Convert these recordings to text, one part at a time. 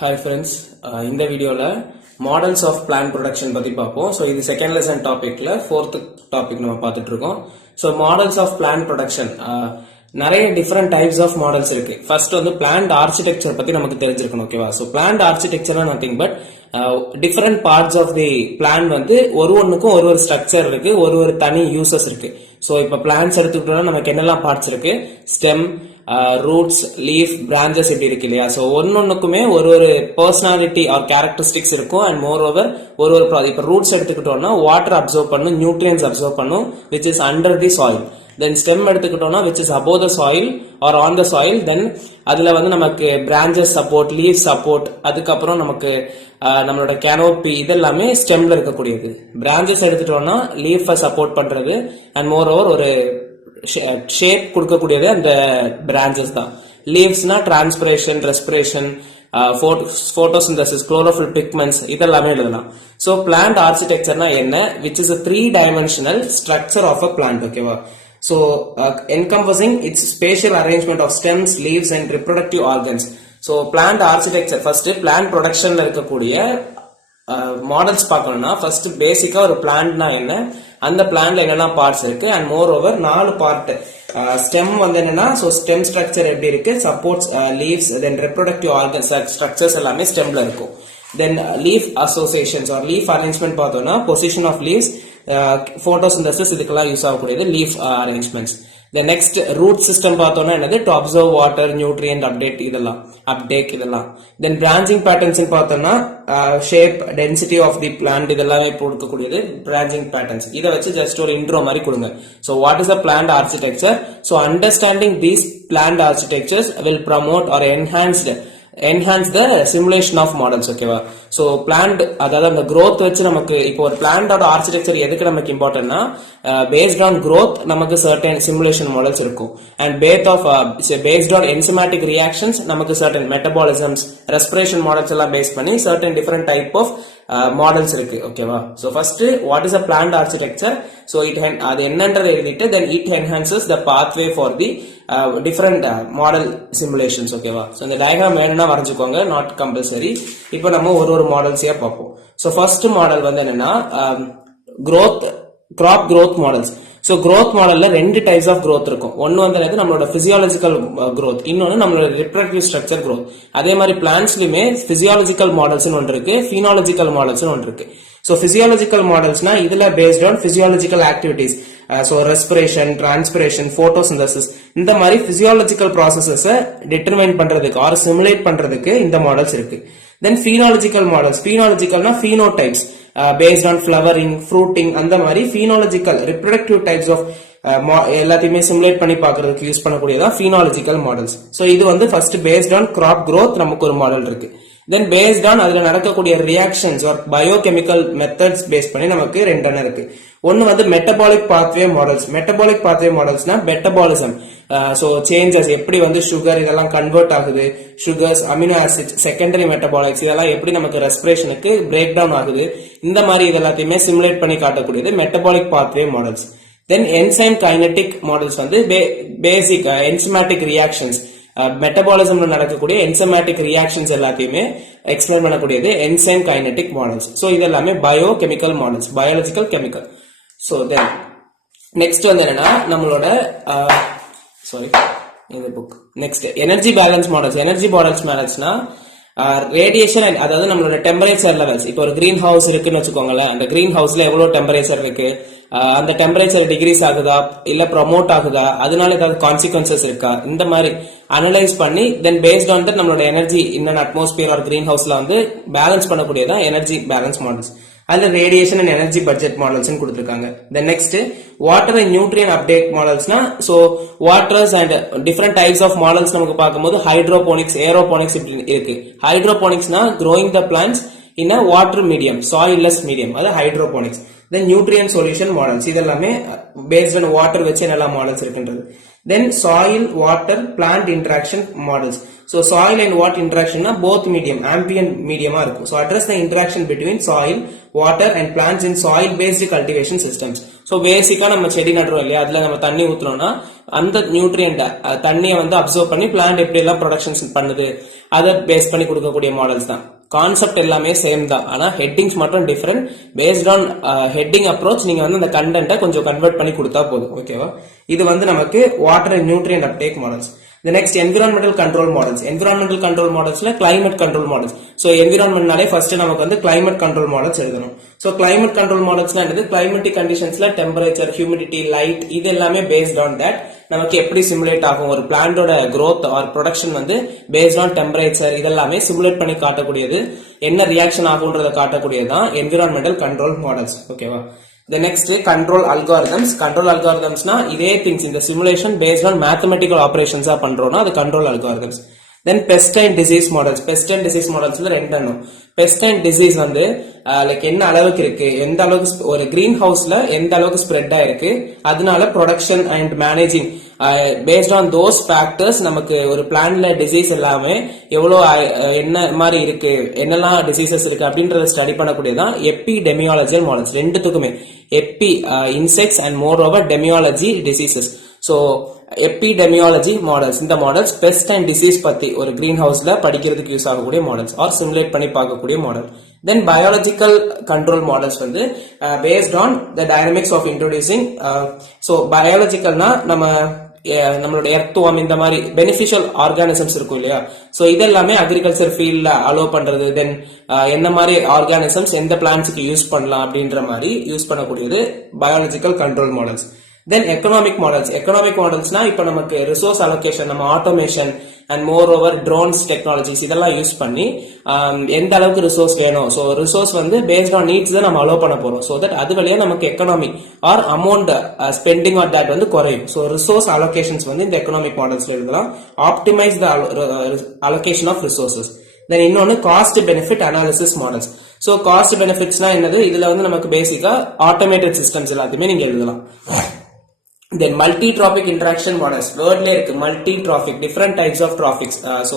Hi friends, இந்த வீடியோல models of plant production பத்தி பார்ப்போம். ஸோ இது செகண்ட் லெசன் டாபிக்ல ஃபோர்த் டாபிக் நம்ம பார்த்துட்டு இருக்கோம். So models of plant production நிறைய டிஃப்ரெண்ட் டைப்ஸ் ஆஃப் மாடல்ஸ் இருக்கு. ஃபர்ஸ்ட் வந்து பிளான்ட் ஆர்கிடெக்சர் பத்தி நமக்கு தெரிஞ்சிருக்கணும், ஓகேவா? ஸோ பிளான்ட் ஆர்கிடெக்சர்னா nothing but different parts of the plant வந்து ஒன்னுக்கும் ஒரு ஸ்ட்ரக்சர் இருக்கு, ஒரு தனி யூசஸ் இருக்கு. ஸோ இப்போ பிளான்ஸ் எடுத்துக்கிட்டோம்னா நமக்கு என்னெல்லாம் பார்ட்ஸ் இருக்கு? ஸ்டெம், ரூட்ஸ், லீஃப், பிரான்சஸ் இப்படி இருக்கு இல்லையா? ஸோ ஒன்னொன்னுக்குமே ஒரு பர்சனாலிட்டி ஆர் கேரக்டரிஸ்டிக்ஸ் இருக்கும். அண்ட் மோர் ஓவர் ஒரு இப்போ ரூட்ஸ் எடுத்துக்கிட்டோம்னா வாட்டர் அப்சர்வ் பண்ணும், நியூட்ரியன்ஸ் அப்சர்வ் பண்ணும் which is under the soil. Then stem எடுத்துக்கிட்டோம்னா which is above the soil or on the soil. Then அதுல வந்து நமக்கு பிரான்சஸ் சப்போர்ட், லீவ் சப்போர்ட், அதுக்கப்புறம் நமக்கு நம்மளோட கேனோபி இதெல்லாமே ஸ்டெம்ல இருக்கக்கூடியது. பிரான்சஸ் எடுத்துட்டோம்னா லீஃபை சப்போர்ட் பண்றது அண்ட் மோர் ஓவர் ஒரு ஷேப் கொடுக்கக்கூடியது அந்த பிரான்சஸ் தான். லீவ்ஸ்னா transpiration, respiration, photosynthesis, chlorophyll pigments இதெல்லாமே எழுதலாம். ஸோ பிளான்ட் ஆர்கிடெக்சர்னா என்ன? Which is a 3-dimensional structure of a plant, ஓகேவா? So encompassing its spatial arrangement of stems, leaves and reproductive organs. So plant architecture first plant productionல இருக்கக்கூடிய models பார்க்கணும்னா first பேசிக்கா ஒரு பிளான்ட்னா என்ன, அந்த பிளான்ட்ல என்னென்ன பார்ட்ஸ் இருக்கு and moreover 4 part. Stem வந்து என்னன்னா, சோ ஸ்டெம் ஸ்ட்ரக்சர் எப்படி இருக்கு, supports, leaves, then reproductive organs structures எல்லாமே ஸ்டெம்ல இருக்கும். Then leaf associations or leaf arrangement பார்த்தோம்னா பொசிஷன் ஆஃப் லீவ்ஸ், போட்டோசிந்தசிஸ் இதுக்கெல்லாம் யூஸ் ஆகக்கூடியது leaf arrangements. The next root system பார்த்தோம்னா என்னது, to observe water, nutrient update இதெல்லாம். Then branching patterns பார்த்தோம்னா shape, density of the plant இதெல்லாமே கொடுக்கக்கூடியது branching patterns. இத வச்சு just ஒரு intro மாதிரி கொடுங்க. So what is a plant architecture? So understanding these plant architectures will promote or enhance the simulation of models, ஓகேவா? So plant அதாவது அந்த growth வச்சு நமக்கு இப்போ ஒரு பிளான்டோட ஆர்கிடெக்சர் எதுக்கு நமக்கு இம்பார்ட்டன்ட்னா, பேஸ்ட் ஆன் growth நமக்கு சர்டன் சிமுலேஷன் மாடல்ஸ் இருக்கும். And based on enzymatic reactions நமக்கு சர்டன் மெட்டபாலிசம்ஸ், ரெஸ்பிரேஷன் மாடல்ஸ் எல்லாம் பேஸ் பண்ணி certain different type of models இருக்கு, ஓகேவா? So first what is a plant architecture? So அது என்னன்றதை எழுதிட்டு then it enhances the pathway for the different model simulations, ஓகேவா? So இந்த டயக்ராம் வேணும்னா வரைஞ்சுக்கோங்க, நாட் கம்பல்சரி. இப்போ நம்ம ஒரு மாடல்ஸையா பார்ப்போம். ஸோ ஃபர்ஸ்ட் மாடல் வந்து என்னன்னா crop growth models. So growth மாடல்ல 2 டைப்ஸ் ஆஃப் growth இருக்கும். ஒன்னு வந்து நம்மளோட பிசியாலஜிக்கல் growth, இன்னொன்னு நம்மளோட ரிப்ரடக்டிவ் ஸ்ட்ரக்சர் growth. அதே மாதிரி பிளான்ட்ஸ்லயுமே பிசியாலஜிக்கல் மாடல்ஸ் ஒன்று இருக்கு, பீனாலஜிக்கல் மாடல்ஸ் ஒன்று இருக்கு. ஸோ பிசியாலஜிக்கல் மாடல்ஸ்னா இதுல based on physiological activities, so respiration, transpiration, photosynthesis இந்த மாதிரி பிசியாலஜிக்கல் ப்ராசஸஸ் டிட்டர்மைன் பண்றதுக்கு ஆர் சிமுலேட் பண்றதுக்கு இந்த மாடல்ஸ் இருக்கு. தென் பீனாலஜிக்கல் மாடல்ஸ், பீனாலஜிக்கல்னா phenotypes based on flowering, fruiting அந்த மாதிரி பீனாலஜிக்கல் ரிப்ரடக்டிவ் டைப்ஸ் ஆஃப் எல்லாத்தையுமே சிமுலேட் பண்ணி பாக்குறதுக்கு யூஸ் பண்ணக்கூடியதான் பீனாலஜிக்கல் மாடல்ஸ். ஸோ இது வந்து first based on crop growth நமக்கு ஒரு மாடல் இருக்கு. தென் பேஸ்ட் ஆன் அதுல நடக்கக்கூடிய reactions or biochemical methods base பண்ணி நமக்கு 2 இருக்கு. ஒன்னு வந்து metabolic pathway models. Metabolic pathway மாடல்ஸ்னா மெட்டபாலிசம், சோ சேஞ்சஸ் எப்படி வந்து சுகர் இதெல்லாம் கன்வெர்ட் ஆகுது, sugars, amino acids, secondary metabolites இதெல்லாம் எப்படி நமக்கு ரெஸ்பிரேஷனுக்கு பிரேக் டவுன் ஆகுது, இந்த மாதிரி இதெல்லாத்தையுமே சிமுலேட் பண்ணி காட்டக்கூடியது metabolic pathway models. Then enzyme kinetic models வந்து பேசிக் என்சிமேட்டிக் ரியாக்ஷன்ஸ், மெட்டபாலிசம்ல நடக்கக்கூடிய என்சைமேட்டிக் ரியாக்ஷன்ஸ் எல்லாத்தையுமே எக்ஸ்பிளைன் பண்ணக்கூடியது என்சைம் கைனடிக் மாடல்ஸ். ஸோ இது எல்லாமே biochemical models, biological chemical. So then next வந்து என்னன்னா நம்மளோட next energy balance models. Energy balance மாடல்ஸ்னா ரேடியேஷன், அதாவது நம்மளோட டெம்பரேச்சர் லெவல்ஸ். இப்போ ஒரு கிரீன் ஹவுஸ் இருக்குன்னு வச்சுக்கோங்களேன், அந்த கிரீன் ஹவுஸ்ல எவ்வளவு டெம்பரேச்சர் இருக்கு, அந்த டெம்பரேச்சர் டிகிரீஸ் ஆகுதா இல்ல ப்ரமோட் ஆகுதா, அதனால ஏதாவது கான்சிக்வன்சஸ் இருக்கா, இந்த மாதிரி அனலைஸ் பண்ணி தென் பேஸ்ட் ஆன் தட் நம்மளோட எனர்ஜி இன்னும் அட்மாஸ்பியர் ஆர் கிரீன் ஹவுஸ்ல வந்து பேலன்ஸ் பண்ணக்கூடியதான் எனர்ஜி பேலன்ஸ் மாடல்ஸ். அதுல radiation and energy budget models கொடுத்திருக்காங்க. Then next water and nutrient uptake மாடல்ஸ்னா, so waters and different types of models நமக்கு பார்க்கும்போது ஹைட்ரோபோனிக்ஸ், ஏரோபோனிக்ஸ் இப்படி இருக்கு. ஹைட்ரோபோனிக்ஸ்னா growing the plants in a water medium, soilless medium, அது hydroponics. தென் நியூட்ரியன் solution models, இதெல்லாமே based on water வச்சு என்னெல்லாம் மாடல்ஸ் இருக்குன்றது. Then soil, water, plant interaction models. So soil and water interaction na both medium, ambient medium ah irukum. So address the interaction between soil, water and plants in soil based cultivation systems. So basic ah நம்ம செடி நடுறோம் இல்லையா, அதுல நம்ம தண்ணி ஊத்துறோம்னா அந்த nutrient தண்ணியை வந்து observe பண்ணி பிளான்ட் எப்படி எல்லாம் ப்ரொடக்ஷன்ஸ் பண்ணுது அதை பேஸ் பண்ணி கொடுக்கக்கூடிய மாடல்ஸ் தான். கான்செப்ட் எல்லாமே சேம் தான், ஆனா ஹெட்டிங்ஸ் மட்டும் different. Based on heading approach நீங்க வந்து அந்த கண்டென்ட்டை கொஞ்சம் கன்வெர்ட் பண்ணி கொடுத்தா போதும். ஓகேவா? இது வந்து நமக்கு water and nutrient uptake models. The next environmental control models. Environmental control models la climate control models. So environment nale first namakku vandu climate control models eduthanum. So climate control models la enadhu climatic conditions la temperature, humidity, light idu ellame based on that நமக்கு எப்படி simulate ஆகும் ஒரு பிளான்டோட growth or production வந்து based on temperature இதெல்லாமே simulate பண்ணி காட்டக்கூடியது, என்ன reaction ஆகும்ன்றத காட்டக்கூடியதுதான் environmental control models. ஓகேவா? The next control algorithms. Control algorithms na இதே things இந்த simulation based on mathematical operations ஆ பண்றோம்னா அது control algorithms. Then pest and disease models. Pest and disease modelsல ரெண்டு எண்ணம். Pest and disease வந்து லைக் என்ன அளவுக்கு இருக்கு, எந்த அளவுக்கு ஒரு கிரீன் ஹவுஸ்ல எந்த அளவுக்கு ஸ்ப்ரெட் ஆயிருக்கு, அதனால production and managing based on those factors நமக்கு ஒரு பிளான்ட்ல டிசீஸ் எல்லாமே எவ்வளோ என்ன மாதிரி இருக்கு, என்னெல்லாம் டிசீசஸ் இருக்கு அப்படின்றத ஸ்டடி பண்ணக்கூடியதான் எபிடெமியாலஜிக்கல் மாடல்ஸ். ரெண்டுத்துக்குமே எபி இன்செக்ட்ஸ் அண்ட் மோர் ஓவர் டெமியாலஜி டிசீசஸ். ஸோ எபிடெமியாலஜி மாடல்ஸ், இந்த மாடல்ஸ் பெஸ்ட் அண்ட் டிசீஸ் பத்தி ஒரு கிரீன் ஹவுஸ்ல படிக்கிறதுக்கு யூஸ் ஆகக்கூடிய மாடல்ஸ் ஆர் சிமுலேட் பண்ணி பார்க்கக்கூடிய model. Then biological control models வந்து based on the dynamics of introducing. So பயாலஜிக்கல்னா நம்மளோட எர்த்துவம் இந்த மாதிரி பெனிஃபிஷியல் ஆர்கானிசம்ஸ் இருக்கும் இல்லையா, ஸோ இதெல்லாமே அக்ரிகல்ச்சர் ஃபீல்ட்ல அலோவ் பண்றது. தென் என்ன மாதிரி ஆர்கானிசம்ஸ் எந்த பிளான்ட்ஸுக்கு யூஸ் பண்ணலாம் அப்படின்ற மாதிரி யூஸ் பண்ணக்கூடியது பயாலஜிக்கல் கண்ட்ரோல் மாடல்ஸ். தென் எக்கனாமிக் மாடல்ஸ். எக்கனாமிக் மாடல்ஸ்னா இப்ப நமக்கு ரிசோர்ஸ் அலோகேஷன், நம்ம automation and more over drones technologies இதெல்லாம் யூஸ் பண்ணி எந்த அளவுக்கு ரிசோர்ஸ் வேணும், ஸோ ரிசோர்ஸ் வந்து பேஸ்ட் ஆன் நீட்ஸ் தான் நம்ம அலோவ் பண்ண போறோம். ஸோ தட் அது வழியா நமக்கு economic or amount spending or that வந்து குறையும். ஸோ ரிசோர்ஸ் அலோகேஷன்ஸ் வந்து இந்த எக்கனாமிக் மாடல்ஸ்ல எழுதலாம். Optimise the allocation of resources. Then இன்னொன்னு cost benefit analysis models. So cost பெனிஃபிட்ஸ்னா என்னது, இதுல வந்து நமக்கு பேசிக்கா ஆட்டோமேட்டட் சிஸ்டம்ஸ் எல்லாத்தையுமே நீங்க எழுதலாம். Then multi-trophic interaction models. Wordல இருக்கு multi-trophic, different types of trophics. So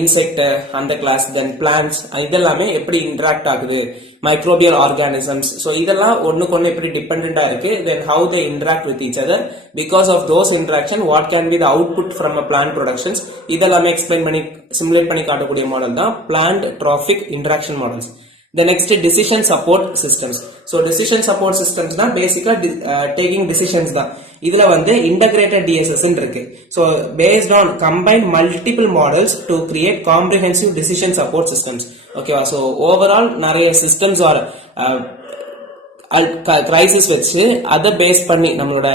insect அந்த class, then plants இதெல்லாமே எப்படி interact ஆகுது, microbial organisms. So இதெல்லாம் ஒண்ணுக்கு ஒண்ணு எப்படி dependent இருக்கு, then how they interact with each other. Because of those interaction, what can be the output from a plant productions. இதெல்லாமே explain பண்ணி simulate பண்ணி காட்டக்கூடிய மாடல் தான் plant trophic interaction models. The next decision support systems. So decision support systems தான் பேசிக்கா taking decisions தான். இதுல வந்து integrated DSS இருக்கு. So based on combined multiple models to create comprehensive decision support systems. Okay, so overall நிறைய systems or crisis வச்சு அதை base பண்ணி நம்மளோட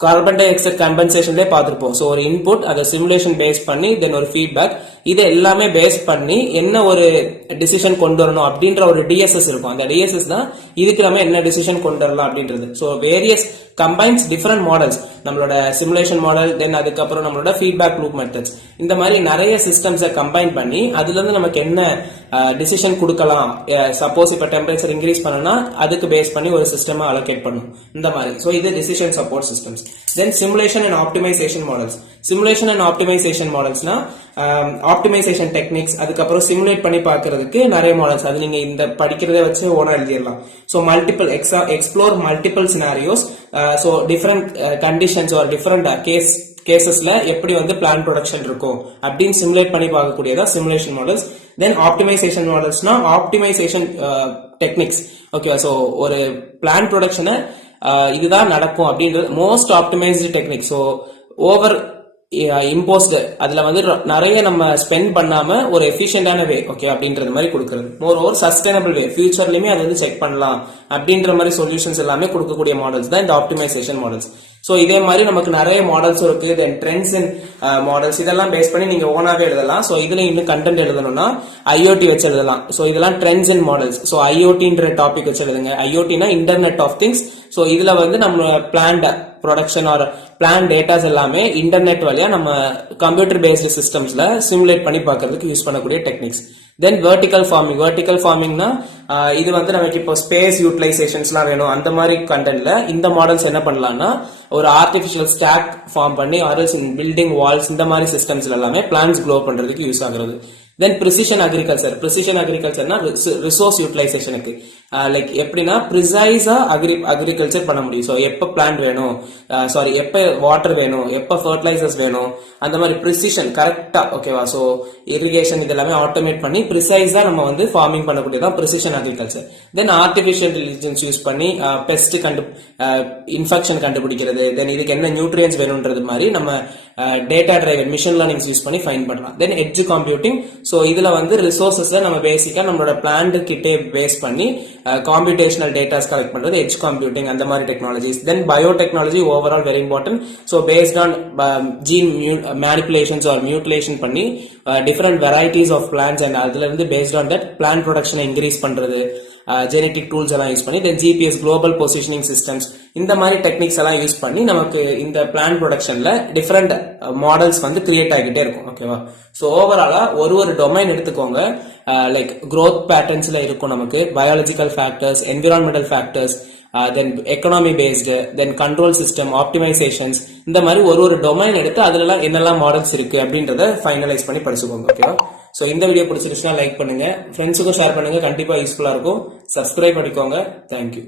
கார்பன் டை ஆக்சைடு கம்பன்சேஷன்லேயே பார்த்துருப்போம். ஸோ ஒரு இன்புட் அதை சிமுலேஷன் பேஸ் பண்ணி தென் ஒரு ஃபீட்பேக் இதை எல்லாமே பேஸ் பண்ணி என்ன ஒரு டிசிஷன் கொண்டு வரணும் அப்படின்ற ஒரு டிஎஸ்எஸ் இருக்கும். அந்த டிஎஸ்எஸ் தான் இதுக்கு நம்ம என்ன டிசிஷன் கொண்டு வரலாம் அப்படின்றது. So various combines different models, நம்மளோட சிமுலேஷன் மாடல், தென் அதுக்கப்புறம் நம்மளோட ஃபீட்பேக் லூப் மெத்தட்ஸ், இந்த மாதிரி நிறைய சிஸ்டம்ஸை கம்பைன் பண்ணி அதுல இருந்து நமக்கு என்ன டிசிஷன் கொடுக்கலாம். சப்போஸ் இப்ப டெம்பரேச்சர் இன்க்ரீஸ் பண்ணனா அதுக்கு பேஸ் பண்ணி ஒரு சிஸ்டமா அலோகேட் பண்ணும் இந்த மாதிரி. ஸோ இது decision support systems. Then simulation and optimisation models. Simulation and optimisation மாடல்ஸ்னா ஆப்டிமைசேஷன் டெக்னிக்ஸ், அதுக்கப்புறம் சிமுலேட் பண்ணி பார்க்கறதுக்கு நிறைய மாடல்ஸ், அது நீங்க இந்த படிக்கிறத வச்சு ஓனா எழுதிடலாம். So multiple explore multiple scenarios, so different conditions ஒரு டிஃப்ரெண்ட் கேசஸ்ல எப்படி வந்து பிளான் ப்ரொடக்ஷன் இருக்கும் அப்படின்னு சிமுலேட் பண்ணி பார்க்கக்கூடியதா சிமுலேஷன் மாடல்ஸ். தென் ஆப்டிமைசேஷன் மாடல்ஸ்னா ஆப்டிமைசேஷன் டெக்னிக்ஸ். ஓகே, ஸோ ஒரு பிளான் ப்ரொடக்ஷனை இதுதான் நடக்கும் அப்படின்றது most optimised technique. So over imposed அதுல வந்து நிறைய நம்ம ஸ்பெண்ட் பண்ணாம ஒரு எஃபிஷியன்டான வே ஓகே அப்படின்றது மாதிரி கொடுக்கறது. மோர் ஓவர் சஸ்டைனபிள் வே, ஃபியூச்சர்லயுமே அதை வந்து செக் பண்ணலாம் அப்படின்ற மாதிரி சொல்யூஷன்ஸ் எல்லாமே கொடுக்கக்கூடிய மாடல்ஸ் தான் இந்த ஆப்டிமைசேஷன் மாடல்ஸ். ஸோ இதே மாதிரி நமக்கு நிறைய மாடல்ஸ் இருக்கு. தென் ட்ரெண்ட்ஸ் இன் மாடல்ஸ் இதெல்லாம் பேஸ் பண்ணி நீங்க ஓனாவே எழுதலாம். ஸோ இதுல இன்னும் கண்டென்ட் எழுதணும்னா ஐஓடி வச்சு எழுதலாம். ஸோ இதெல்லாம் ட்ரெண்ட்ஸ் இன் மாடல்ஸ். ஸோ ஐஓடின்ற டாபிக் வச்சு எழுதுங்க. ஐஓடினா இன்டர்நெட் ஆஃப் திங்ஸ். ஸோ இதுல வந்து நம்ம plant production or plant datas எல்லாமே இன்டர்நெட் வழியா நம்ம கம்ப்யூட்டர் பேஸ்டு சிஸ்டம்ஸ்ல சிமுலேட் பண்ணி பார்க்கறதுக்கு யூஸ் பண்ணக்கூடிய டெக்னிக்ஸ். தென் வெர்டிகல் ஃபார்மிங்னா இது வந்து நமக்கு இப்போ ஸ்பேஸ் யூட்டிலைசேஷன்ஸ்லாம் வேணும் அந்த மாதிரி கண்டென்ட்ல இந்த மாடல்ஸ் என்ன பண்ணலாம்னா ஒரு ஆர்டிபிஷியல் ஸ்டாக் ஃபார்ம் பண்ணி ஆர்எல்ஸ் பில்டிங் வால்ஸ் இந்த மாதிரி சிஸ்டம்ஸ்ல எல்லாமே பிளான்ஸ் க்ளோ பண்றதுக்கு யூஸ் ஆகுறது. தென் precision அக்ரிகல்ச்சர்னா ரிசோர்ஸ் யூட்டிலைசேஷனுக்கு லைக் எப்படின்னா ப்ரிசைஸா அக்ரிகல்ச்சர் பண்ண முடியும். ஸோ எப்போ பிளான்ட் வேணும், எப்போ வாட்டர் வேணும், எப்போ ஃபர்டிலைசர்ஸ் வேணும், அந்த மாதிரி ப்ரிசிஷன் கரெக்டா ஓகேவா. ஸோ இரிகேஷன் இதெல்லாமே ஆட்டோமேட் பண்ணி ப்ரிசைஸா நம்ம வந்து ஃபார்மிங் பண்ணக்கூடியதான் ப்ரிசிஷன் அக்ரிகல்ச்சர். தென் ஆர்டிபிஷியல் இன்டெலிஜென்ஸ் யூஸ் பண்ணி பெஸ்ட் இன்ஃபெக்ஷன் கண்டுபிடிக்கிறது, தென் இதுக்கு என்ன நியூட்ரியன்ஸ் வேணும்ன்றது மாதிரி நம்ம data driven machine learnings use பண்ணி ஃபைண்ட் பண்ணலாம். தென் எட்ஜ் கம்ப்யூட்டிங். ஸோ இதுல வந்து ரிசோர்சஸ் நம்ம பேசிக்கா நம்மளோட பிளான்ட் கிட்டே பேஸ் பண்ணி காம்பியூட்டேஷனல் டேட்டாஸ் கலெக்ட் பண்றது எட்ஜ் கம்ப்யூட்டிங் அந்த மாதிரி technologies. Then biotechnology overall very important. So based on gene manipulations or mutilation பண்ணி different varieties of plants and அதுல இருந்து பேஸ்ட் ஆன் தட் பிளான்ட் ப்ரொடக்ஷனை இன்க்ரீஸ் பண்றது, ஜெனடிக் டூல்ஸ் எல்லாம் யூஸ் பண்ணி, then GPS global positioning systems இந்த மாதிரி techniques எல்லாம் யூஸ் பண்ணி நமக்கு இந்த பிளான்ட் ப்ரொடக்ஷன்ல டிஃபரெண்ட் மாடல்ஸ் வந்து கிரியேட் ஆகிட்டே இருக்கும் ஓகேவா. ஸோ ஓவராலா ஒரு டொமைன் எடுத்துக்கோங்க. லைக் growth பேட்டர்ன்ஸ்ல இருக்கும் நமக்கு biological factors, environmental factors, then economy based, then control system, optimisations இந்த மாதிரி ஒரு டொமைன் எடுத்து அதுல என்னெல்லாம் மாடல்ஸ் இருக்கு அப்படின்றத ஃபைனலைஸ் பண்ணி படிச்சுக்கோங்க ஓகேவா. ஸோ இந்த வீடியோ பிடிச்சிருச்சுன்னா லைக் பண்ணுங்க, ஃப்ரெண்ட்ஸுக்கும் ஷேர் பண்ணுங்க, கண்டிப்பா யூஸ்ஃபுல்லா இருக்கும். சப்ஸ்கிரைப் பண்ணிக்கோங்க. தேங்க்யூ.